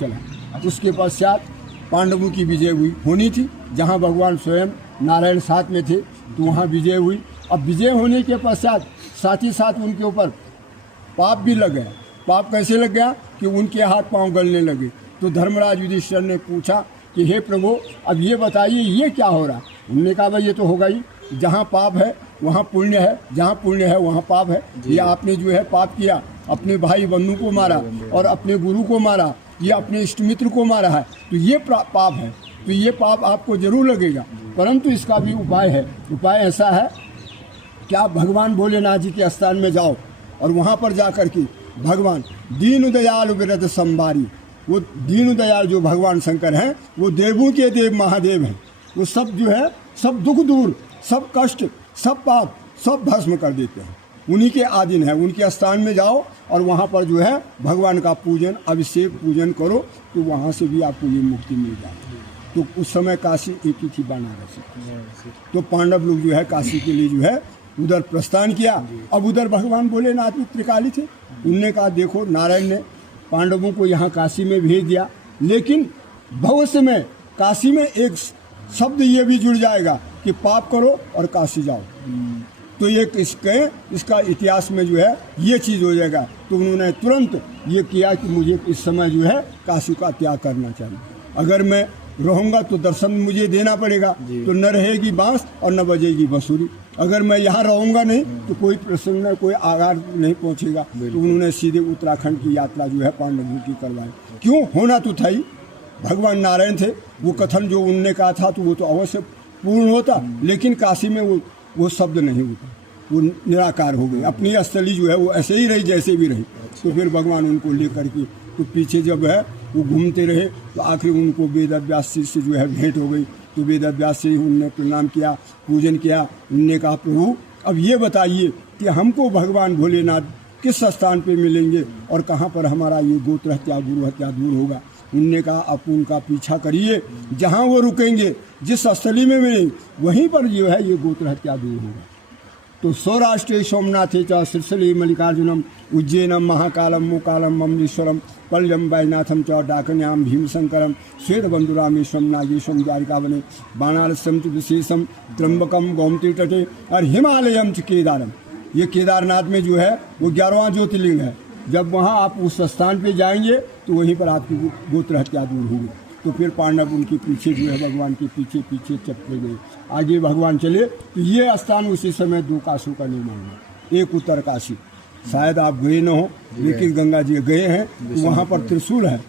चला। उसके पश्चात पांडवों की विजय होनी थी, जहाँ भगवान स्वयं नारायण साथ में थे, तो वहाँ विजय हुई। अब विजय होने के पश्चात साथ ही साथ उनके ऊपर पाप भी लग गया। पाप कैसे लग गया कि उनके हाथ पांव गलने लगे। तो धर्मराज युधिष्ठिर ने पूछा कि हे प्रभु, अब ये बताइए ये क्या हो रहा। उन्होंने कहा भाई ये तो होगा ही, जहाँ पाप है वहाँ पुण्य है, जहाँ पुण्य है वहाँ पाप है। ये आपने जो है पाप किया, अपने भाई बंधु को मारा और अपने गुरु को मारा, ये अपने इष्ट मित्र को मारा है, तो ये पाप है। तो ये पाप आपको जरूर लगेगा, परंतु इसका भी उपाय है। उपाय ऐसा है कि आप भगवान भोलेनाथ जी के स्थान में जाओ और वहाँ पर जा कर के भगवान दीन दयाल विरद संबारी, वो दीन दयाल जो भगवान शंकर हैं, वो देवों के देव महादेव हैं। वो सब जो है सब दुख दूर, सब कष्ट, सब पाप, सब भस्म कर देते हैं। उन्हीं के आधीन है। उनके स्थान में जाओ और वहाँ पर जो है भगवान का पूजन, अभिषेक पूजन करो, तो वहाँ से भी आपको ये मुक्ति मिल जाएगी। तो उस समय काशी एक ही थी, वाराणसी। तो पांडव लोग जो है काशी के लिए जो है उधर प्रस्थान किया। अब उधर भगवान भोलेनाथ भी त्रिकाली थे। उनने कहा देखो, नारायण ने पांडवों को यहाँ काशी में भेज दिया, लेकिन भविष्य में काशी में एक शब्द ये भी जुड़ जाएगा कि पाप करो और काशी जाओ। तो ये इसका इतिहास में जो है ये चीज़ हो जाएगा। तो उन्होंने तुरंत ये किया कि मुझे इस समय जो है काशी का त्याग करना चाहिए। अगर मैं रहूँगा तो दर्शन मुझे देना पड़ेगा, तो न रहेगी बांस और न बजेगी बांसुरी। अगर मैं यहाँ रहूँगा नहीं तो कोई प्रसन्न, कोई आगार नहीं पहुँचेगा। तो उन्होंने सीधे उत्तराखंड की यात्रा जो है पांडवों की करवाई। क्यों? होना तो था ही, भगवान नारायण थे। वो कथन जो उनने कहा था तो वो तो अवश्य पूर्ण होता, लेकिन काशी में वो शब्द नहीं होता, वो निराकार हो गई। अपनी स्थली जो है वो ऐसे ही रही जैसे भी रही। तो फिर भगवान उनको लेकर के तो पीछे जब है वो घूमते रहे, तो आखिर उनको वेद व्यास जी से जो है भेंट हो गई। तो वेद व्यास से उनने प्रणाम किया, पूजन किया। उनने कहा प्रभु अब ये बताइए कि हमको भगवान भोलेनाथ किस स्थान पे मिलेंगे और कहाँ पर हमारा ये गोत्र हत्या गुरु हत्या दूर होगा। उनने कहा आप उनका पीछा करिए, जहाँ वो रुकेंगे, जिस स्थली में मिलेंगे वहीं पर जो है ये गोत्र हत्या दूर होगा। तो सौराष्ट्रे सोमनाथे च श्रीशैले मल्लिकार्जुनम उज्जैनम महाकालम मोकालम अमृतसरम पल्लम वैनाथम च डाकन्याम भीमशंकरम श्वेतबंधुरामेश्वरम नागेश्वरम द्वारिकावने वाराणस्यम च विशेषम त्र्यंबकम गोमती तटे और हिमालयम च केदारम। ये केदारनाथ में जो है वो 11वां ज्योतिर्लिंग है। जब वहाँ आप उस स्थान पे जाएंगे तो वहीं पर आपकी गोत्र हत्या दूर होगी। तो फिर पांडव उनके पीछे जो है भगवान के पीछे पीछे चलते गए। आगे भगवान चले तो ये स्थान उसी समय 2 काशियों का निर्माण हुआ। एक उत्तर काशी, शायद आप गए न हो, लेकिन गंगा जी गए हैं, तो वहाँ पर त्रिशूल है।